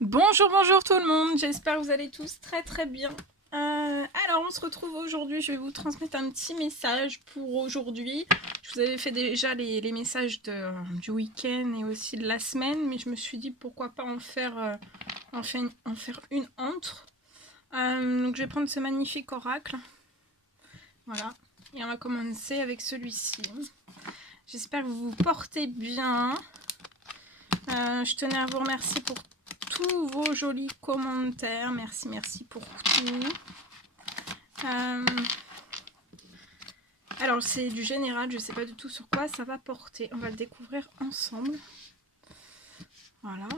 Bonjour, bonjour tout le monde, j'espère que vous allez tous très très bien. Alors on se retrouve aujourd'hui, je vais vous transmettre un petit message pour aujourd'hui. Je vous avais fait déjà les messages du week-end et aussi de la semaine, mais je me suis dit pourquoi pas en faire une entre. Donc je vais prendre ce magnifique oracle. Voilà, et on va commencer avec celui-ci. J'espère que vous vous portez bien. Je tenais à vous remercier pour tous vos jolis commentaires. Merci, merci pour tout. Alors, c'est du général, je ne sais pas du tout sur quoi ça va porter. On va le découvrir ensemble. Voilà.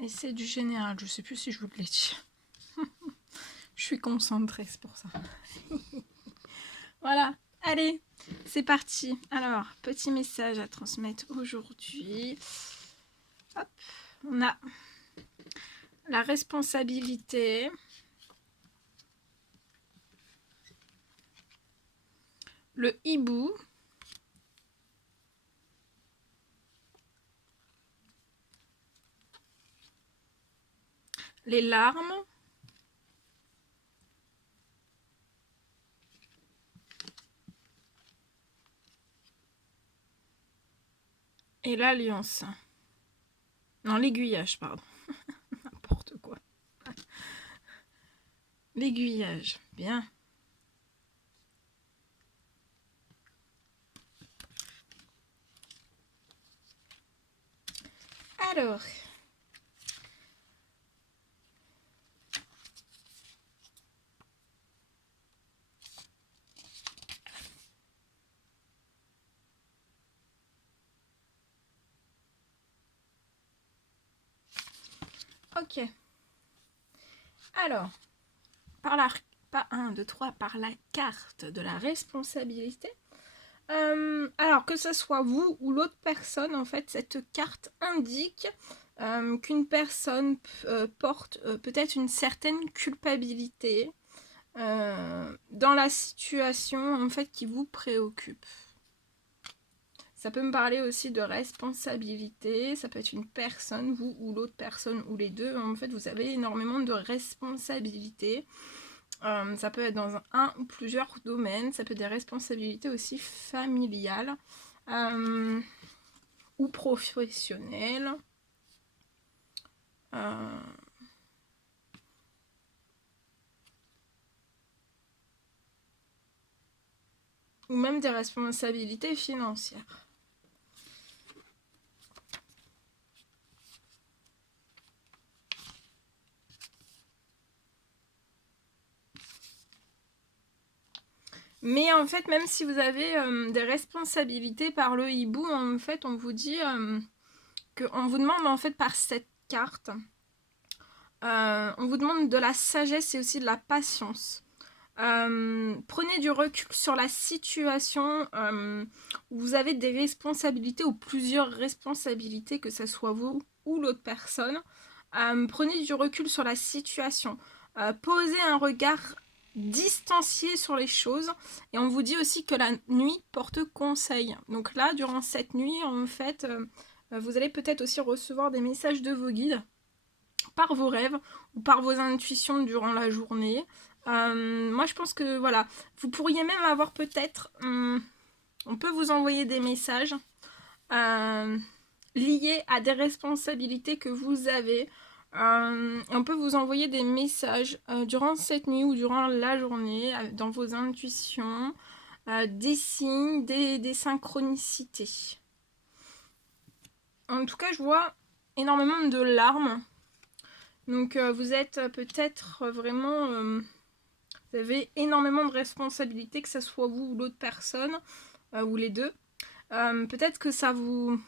Et c'est du général, je ne sais plus si je vous l'ai dit. Je suis concentrée, c'est pour ça. Voilà, allez, c'est parti. Alors, petit message à transmettre aujourd'hui. Hop, on a la responsabilité, le hibou, les larmes, et l'alliance. Non, l'aiguillage, pardon. N'importe quoi. L'aiguillage, bien. Alors, ok. Alors, pas 1, 2, 3, par la carte de la responsabilité. Alors, que ce soit vous ou l'autre personne, en fait, cette carte indique qu'une personne porte peut-être une certaine culpabilité dans la situation, en fait, qui vous préoccupe. Ça peut me parler aussi de responsabilité, ça peut être une personne, vous ou l'autre personne ou les deux. En fait, vous avez énormément de responsabilités. Ça peut être dans un ou plusieurs domaines, ça peut être des responsabilités aussi familiales ou professionnelles. Ou même des responsabilités financières. Mais en fait, même si vous avez des responsabilités par le hibou, en fait, on vous dit qu'on vous demande en fait par cette carte, on vous demande de la sagesse et aussi de la patience. Prenez du recul sur la situation où vous avez des responsabilités ou plusieurs responsabilités, que ce soit vous ou l'autre personne. Prenez du recul sur la situation. Posez un regard distancié sur les choses, et on vous dit aussi que la nuit porte conseil. Donc là, durant cette nuit, en fait, vous allez peut-être aussi recevoir des messages de vos guides par vos rêves ou par vos intuitions durant la journée. Moi, je pense que voilà, vous pourriez même avoir peut-être, on peut vous envoyer des messages liés à des responsabilités que vous avez. On peut vous envoyer des messages durant cette nuit ou durant la journée dans vos intuitions, des signes, des synchronicités. En tout cas, je vois énormément de larmes. Donc vous êtes peut-être vraiment... vous avez énormément de responsabilités, que ce soit vous ou l'autre personne, ou les deux. Peut-être que ça vous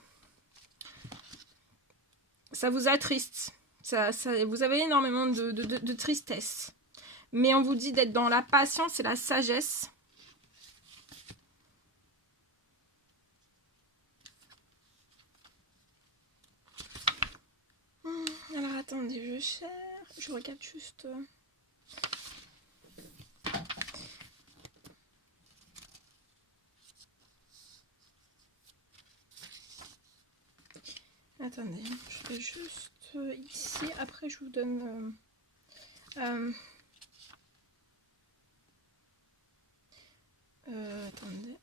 attriste. Vous avez énormément de tristesse. Mais on vous dit d'être dans la patience et la sagesse. Alors attendez, je regarde juste... Attendez, je vais juste ici, après je vous donne... attendez.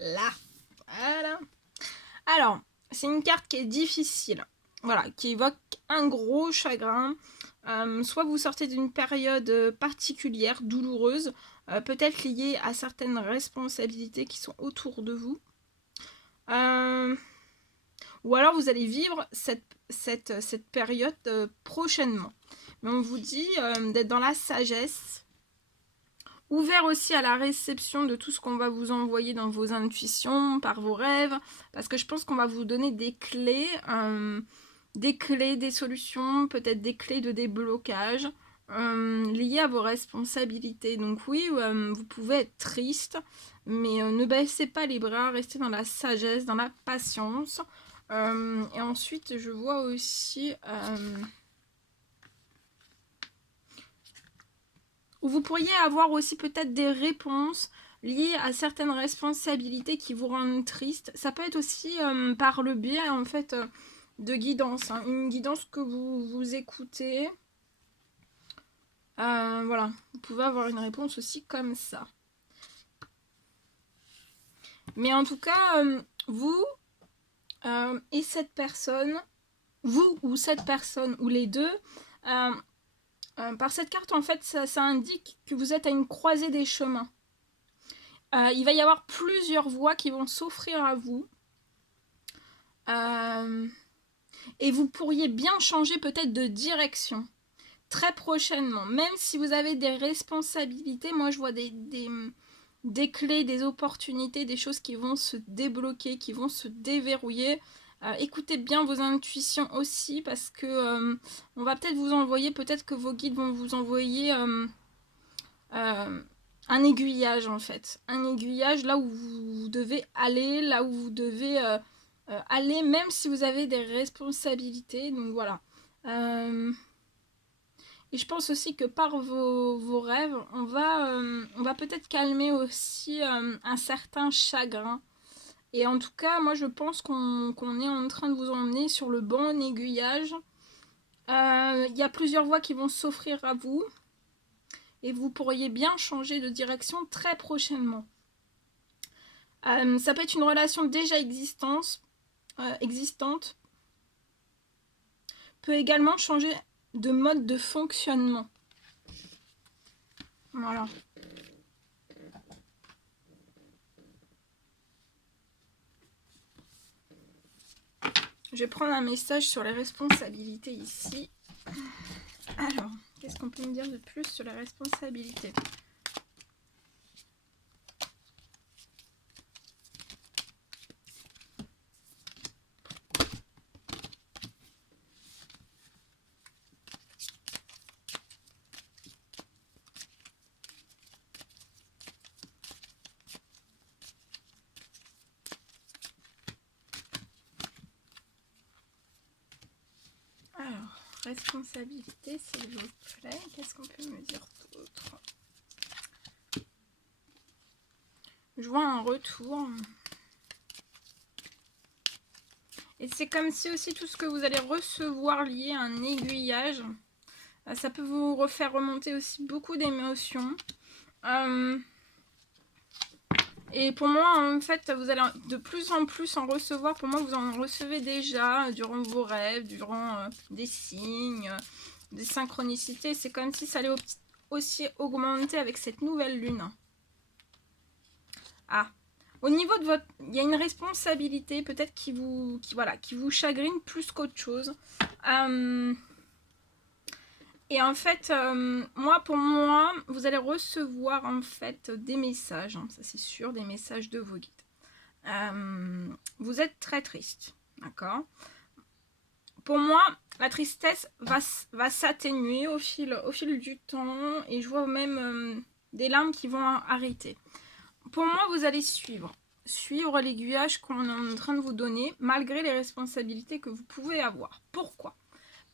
Là, voilà. Alors, c'est une carte qui est difficile, voilà, qui évoque un gros chagrin. Soit vous sortez d'une période particulière, douloureuse, peut-être liée à certaines responsabilités qui sont autour de vous. Ou alors vous allez vivre cette période prochainement. Mais on vous dit d'être dans la sagesse, ouvert aussi à la réception de tout ce qu'on va vous envoyer dans vos intuitions, par vos rêves, parce que je pense qu'on va vous donner des clés, des solutions, peut-être des clés de déblocage liées à vos responsabilités. Donc oui, vous pouvez être triste, mais ne baissez pas les bras, restez dans la sagesse, dans la patience. Et ensuite, je vois aussi... ou vous pourriez avoir aussi peut-être des réponses liées à certaines responsabilités qui vous rendent triste. Ça peut être aussi par le biais en fait de guidance, hein. Une guidance que vous écoutez. Voilà, vous pouvez avoir une réponse aussi comme ça. Mais en tout cas, vous et cette personne, vous ou cette personne ou les deux, par cette carte en fait ça indique que vous êtes à une croisée des chemins. Il va y avoir plusieurs voies qui vont s'offrir à vous. Et vous pourriez bien changer peut-être de direction très prochainement. Même si vous avez des responsabilités, moi je vois des clés, des opportunités, des choses qui vont se débloquer, qui vont se déverrouiller. Écoutez bien vos intuitions aussi parce que on va peut-être vous envoyer, peut-être que vos guides vont vous envoyer... un aiguillage en fait, un aiguillage là où vous devez aller, là où vous devez aller, même si vous avez des responsabilités. Donc voilà. Et je pense aussi que par vos rêves, on va peut-être calmer aussi un certain chagrin. Et en tout cas, moi je pense qu'on est en train de vous emmener sur le bon aiguillage. Il y a plusieurs voies qui vont s'offrir à vous. Et vous pourriez bien changer de direction très prochainement. Ça peut être une relation déjà existante, peut également changer de mode de fonctionnement. Voilà. Je vais prendre un message sur les responsabilités ici. Alors, qu'est-ce qu'on peut me dire de plus sur les responsabilités ? Alors, responsabilité, s'il vous plaît. Qu'est-ce qu'on peut me dire d'autre ? Je vois un retour. Et c'est comme si aussi tout ce que vous allez recevoir lié à un aiguillage, ça peut vous refaire remonter aussi beaucoup d'émotions. Et pour moi, en fait, vous allez de plus en plus en recevoir. Pour moi, vous en recevez déjà durant vos rêves, durant des signes, des synchronicités. C'est comme si ça allait aussi augmenter avec cette nouvelle lune. Ah, au niveau de votre... Il y a une responsabilité peut-être qui vous chagrine plus qu'autre chose. Et en fait, pour moi, vous allez recevoir en fait des messages, hein, ça c'est sûr, des messages de vos guides. Vous êtes très triste, d'accord ? Pour moi, la tristesse va s'atténuer au fil du temps et je vois même des larmes qui vont arrêter. Pour moi, vous allez suivre l'aiguillage qu'on est en train de vous donner, malgré les responsabilités que vous pouvez avoir. Pourquoi ?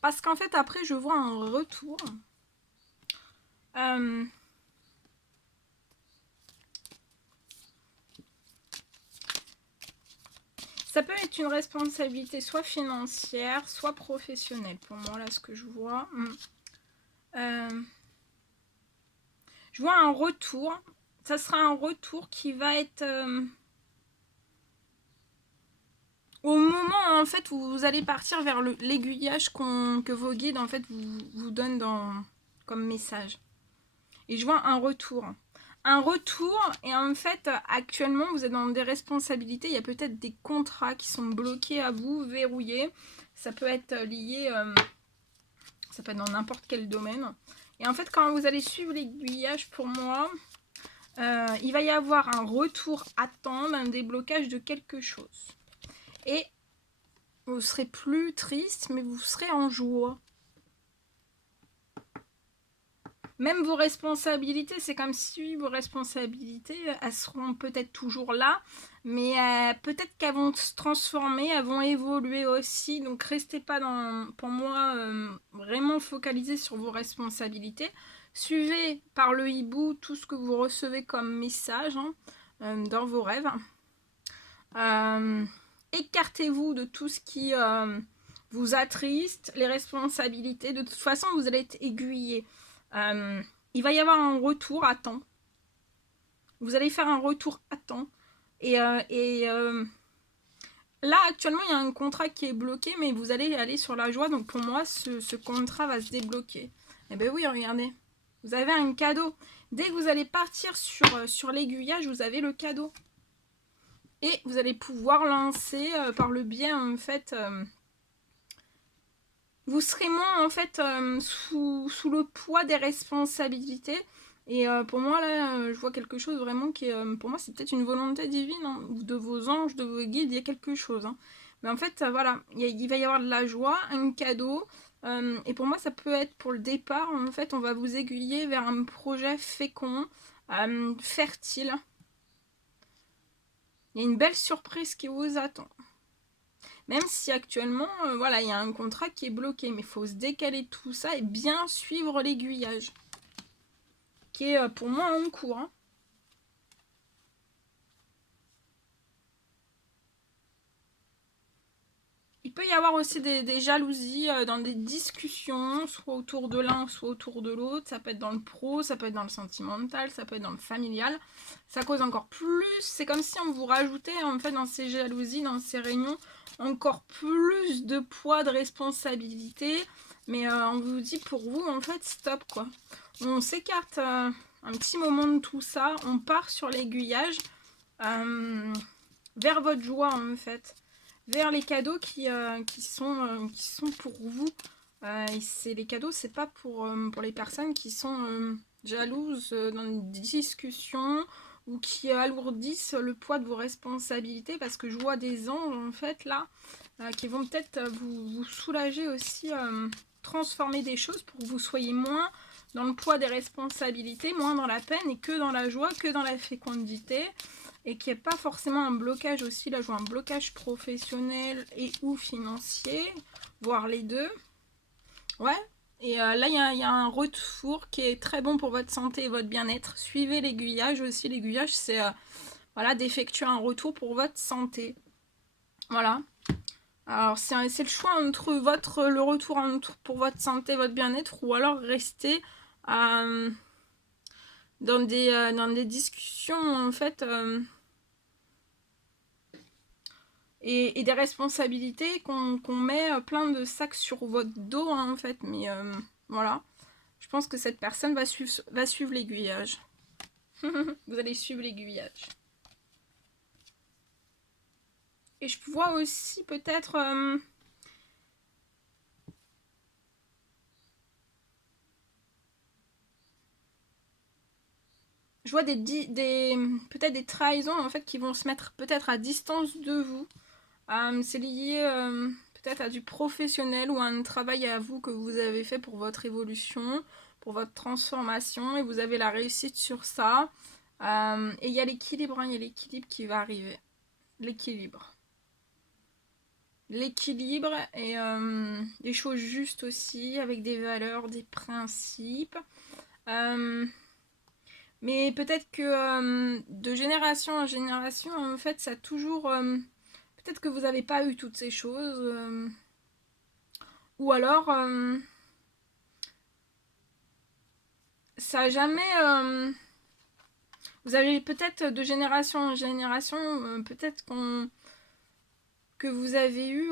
Parce qu'en fait, après, je vois un retour. Ça peut être une responsabilité soit financière, soit professionnelle. Pour moi, là, ce que je vois. Je vois un retour. Ça sera un retour qui va être... au moment, en fait, où vous allez partir vers l'aiguillage que vos guides, en fait, vous donnent comme message. Et je vois un retour. Un retour, et en fait, actuellement, vous êtes dans des responsabilités. Il y a peut-être des contrats qui sont bloqués à vous, verrouillés. Ça peut être lié, ça peut être dans n'importe quel domaine. Et en fait, quand vous allez suivre l'aiguillage, pour moi, il va y avoir un retour à temps, un déblocage de quelque chose. Et vous serez plus triste, mais vous serez en joie. Même vos responsabilités, c'est comme si vos responsabilités, elles seront peut-être toujours là, mais peut-être qu'elles vont se transformer, elles vont évoluer aussi. Donc restez pas pour moi, vraiment focalisé sur vos responsabilités. Suivez par le hibou tout ce que vous recevez comme message dans vos rêves. Écartez-vous de tout ce qui vous attriste, les responsabilités. De toute façon, vous allez être aiguillé. Il va y avoir un retour à temps. Vous allez faire un retour à temps. Et là, actuellement, il y a un contrat qui est bloqué, mais vous allez aller sur la joie. Donc pour moi, ce contrat va se débloquer. Eh bien oui, regardez. Vous avez un cadeau. Dès que vous allez partir sur l'aiguillage, vous avez le cadeau. Et vous allez pouvoir lancer par le biais, en fait... vous serez moins, en fait, sous le poids des responsabilités. Et pour moi, là, je vois quelque chose vraiment qui est... pour moi, c'est peut-être une volonté divine, hein, ou de vos anges, de vos guides, il y a quelque chose. Hein. Mais en fait, voilà, il va y avoir de la joie, un cadeau. Et pour moi, ça peut être pour le départ, en fait, on va vous aiguiller vers un projet fécond, fertile. Il y a une belle surprise qui vous attend. Même si actuellement, voilà, il y a un contrat qui est bloqué, mais il faut se décaler tout ça et bien suivre l'aiguillage, qui est pour moi en cours. Hein. Il peut y avoir aussi des jalousies dans des discussions, soit autour de l'un, soit autour de l'autre. Ça peut être dans le pro, ça peut être dans le sentimental, ça peut être dans le familial. Ça cause encore plus. C'est comme si on vous rajoutait, en fait, dans ces jalousies, dans ces réunions, encore plus de poids, de responsabilité. Mais on vous dit pour vous, en fait, stop, quoi. On s'écarte un petit moment de tout ça. On part sur l'aiguillage vers votre joie, en fait. Vers les cadeaux qui sont pour vous. Les cadeaux, c'est pas pour les personnes qui sont jalouses dans une discussion ou qui alourdissent le poids de vos responsabilités, parce que je vois des anges, en fait, là, qui vont peut-être vous soulager aussi, transformer des choses pour que vous soyez moins dans le poids des responsabilités, moins dans la peine et que dans la joie, que dans la fécondité. Et qu'il n'y ait pas forcément un blocage aussi, là je vois un blocage professionnel et ou financier, voire les deux. Ouais, et là il y a un retour qui est très bon pour votre santé et votre bien-être. Suivez l'aiguillage aussi, l'aiguillage c'est voilà, d'effectuer un retour pour votre santé. Voilà. Alors c'est le choix entre le retour pour votre santé, votre bien-être, ou alors rester dans des discussions en fait... et des responsabilités qu'on met plein de sacs sur votre dos, hein, en fait. Mais voilà, je pense que cette personne va suivre l'aiguillage. Vous allez suivre l'aiguillage. Et je vois aussi peut-être... je vois peut-être des trahisons, en fait, qui vont se mettre peut-être à distance de vous. C'est lié peut-être à du professionnel ou à un travail à vous que vous avez fait pour votre évolution, pour votre transformation, et vous avez la réussite sur ça. Et il y a l'équilibre, hein, il y a l'équilibre qui va arriver. L'équilibre. L'équilibre et des choses justes aussi, avec des valeurs, des principes. Mais peut-être que de génération en génération, en fait, ça a toujours... Peut-être que vous n'avez pas eu toutes ces choses. Ou alors, ça n'a jamais... vous avez peut-être de génération en génération, peut-être que vous avez eu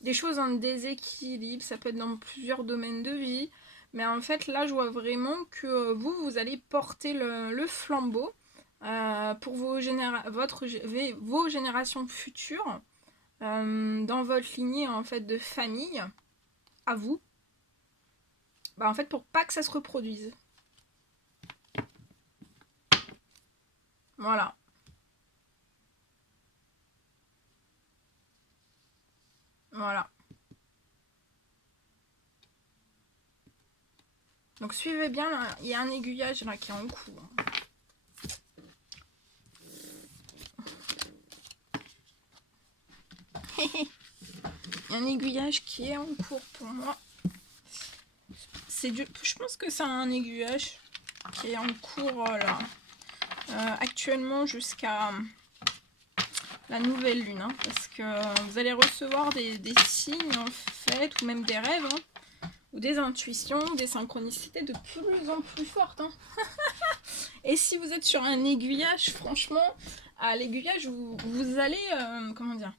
des choses en déséquilibre. Ça peut être dans plusieurs domaines de vie. Mais en fait, là, je vois vraiment que vous allez porter le flambeau pour vos générations futures, dans votre lignée en fait de famille, à vous. Bah, en fait, pour pas que ça se reproduise. Voilà. Voilà. Donc suivez bien, là. Il y a un aiguillage là qui est en cours. Il y a un aiguillage qui est en cours pour moi. Je pense que c'est un aiguillage qui est en cours là. Actuellement jusqu'à la nouvelle lune. Hein, parce que vous allez recevoir des signes en fait, ou même des rêves. Hein, ou des intuitions, des synchronicités de plus en plus fortes. Hein. Et si vous êtes sur un aiguillage, franchement, à l'aiguillage, vous allez, comment dire,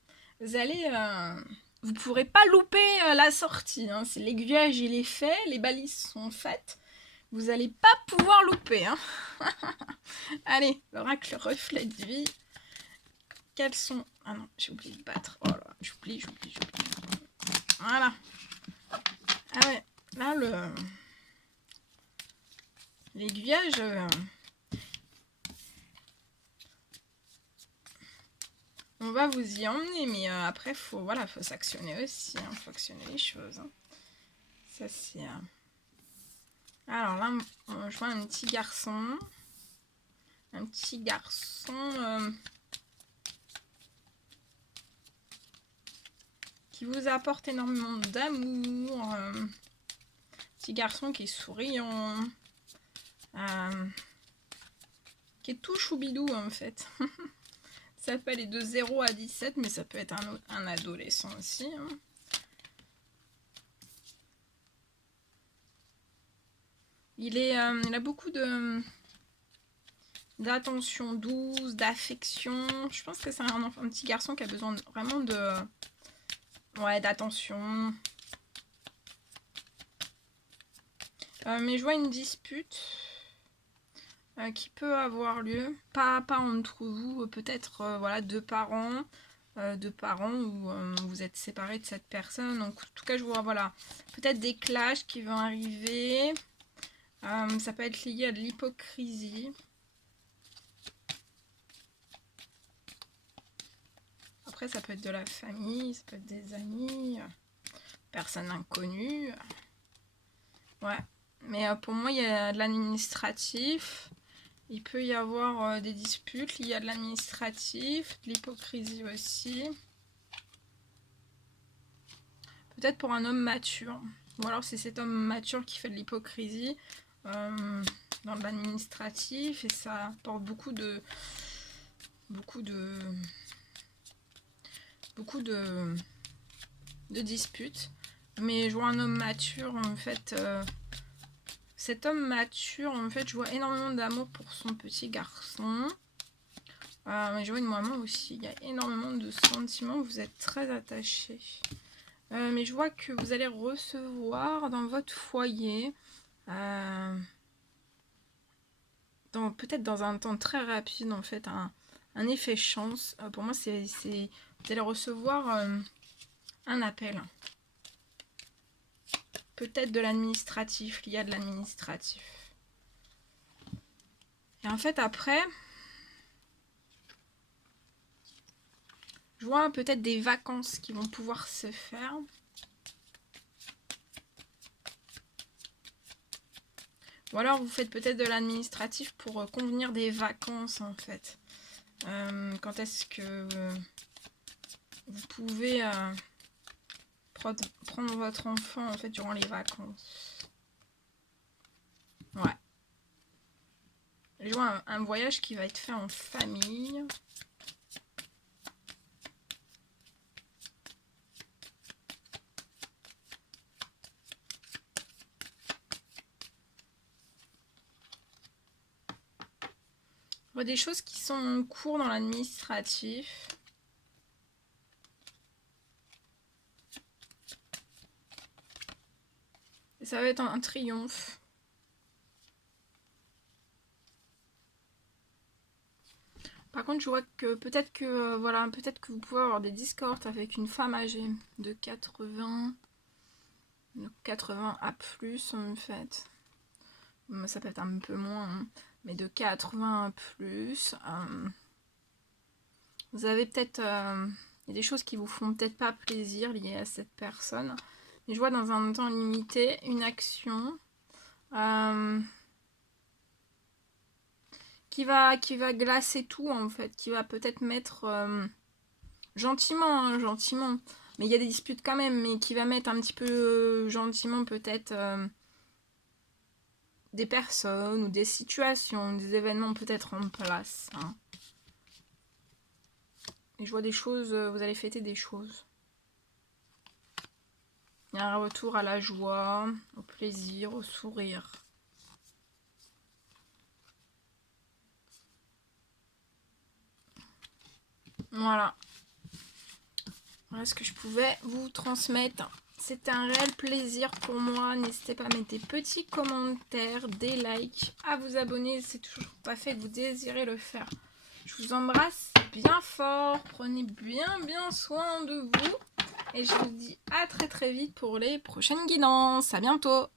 vous pourrez pas louper la sortie. Hein. Si l'aiguillage il est fait, les balises sont faites, vous allez pas pouvoir louper. Hein. Allez, l'oracle reflet de vie. Quels sont... Ah non, j'ai oublié de battre. Oh là, j'oublie. Voilà. Ah ouais, là, l'aiguillage... on va vous y emmener, mais après, faut s'actionner aussi. Hein, faut actionner les choses. Hein. Ça, c'est... Alors là, je vois un petit garçon. Un petit garçon... qui vous apporte énormément d'amour. Petit garçon qui est souriant. Qui est tout choubidou en fait. Ça peut aller de 0 à 17, mais ça peut être un adolescent aussi. Hein. Il a beaucoup d'attention douce, d'affection. Je pense que c'est un petit garçon qui a besoin vraiment d'attention. Mais je vois une dispute qui peut avoir lieu. Pas entre vous, peut-être deux parents. Où vous êtes séparés de cette personne. Donc, en tout cas, je vois peut-être des clashs qui vont arriver. Ça peut être lié à de l'hypocrisie. Après, ça peut être de la famille, ça peut être des amis, personnes inconnues. Ouais. Mais pour moi, il y a de l'administratif. Il peut y avoir des disputes liées à de l'administratif, de l'hypocrisie aussi. Peut-être pour un homme mature. Ou alors c'est cet homme mature qui fait de l'hypocrisie dans l'administratif. Et ça apporte beaucoup de disputes. Mais je vois un homme mature, en fait... cet homme mature, en fait, je vois énormément d'amour pour son petit garçon. Mais je vois une maman aussi. Il y a énormément de sentiments. Vous êtes très attachés. Mais je vois que vous allez recevoir dans votre foyer, peut-être dans un temps très rapide, en fait, un effet chance. Pour moi, c'est vous allez recevoir un appel. Peut-être de l'administratif, lié à de l'administratif. Et en fait, après, je vois peut-être des vacances qui vont pouvoir se faire. Ou alors, vous faites peut-être de l'administratif pour convenir des vacances, en fait. Quand est-ce que vous pouvez prendre votre enfant, en fait, durant les vacances. Ouais. Je vois un voyage qui va être fait en famille. vois des choses qui sont en cours dans l'administratif. Et ça va être un triomphe. Par contre, je vois que peut-être que voilà, peut-être que vous pouvez avoir des discords avec une femme âgée de 80 à plus en fait. Ça peut être un peu moins, hein, mais de 80 à plus. Vous avez peut-être il y a des choses qui vous font peut-être pas plaisir liées à cette personne. Mais je vois dans un temps limité une action qui va glacer tout en fait, qui va peut-être mettre gentiment, hein, gentiment. Mais il y a des disputes quand même, mais qui va mettre un petit peu gentiment peut-être des personnes ou des situations, des événements peut-être en place. Hein. Et je vois des choses, vous allez fêter des choses. Il y a un retour à la joie, au plaisir, au sourire. Voilà. Voilà ce que je pouvais vous transmettre. C'était un réel plaisir pour moi. N'hésitez pas à mettre des petits commentaires, des likes, à vous abonner. C'est toujours pas fait que vous désirez le faire. Je vous embrasse bien fort. Prenez bien soin de vous. Et je vous dis à très vite pour les prochaines guidances. À bientôt.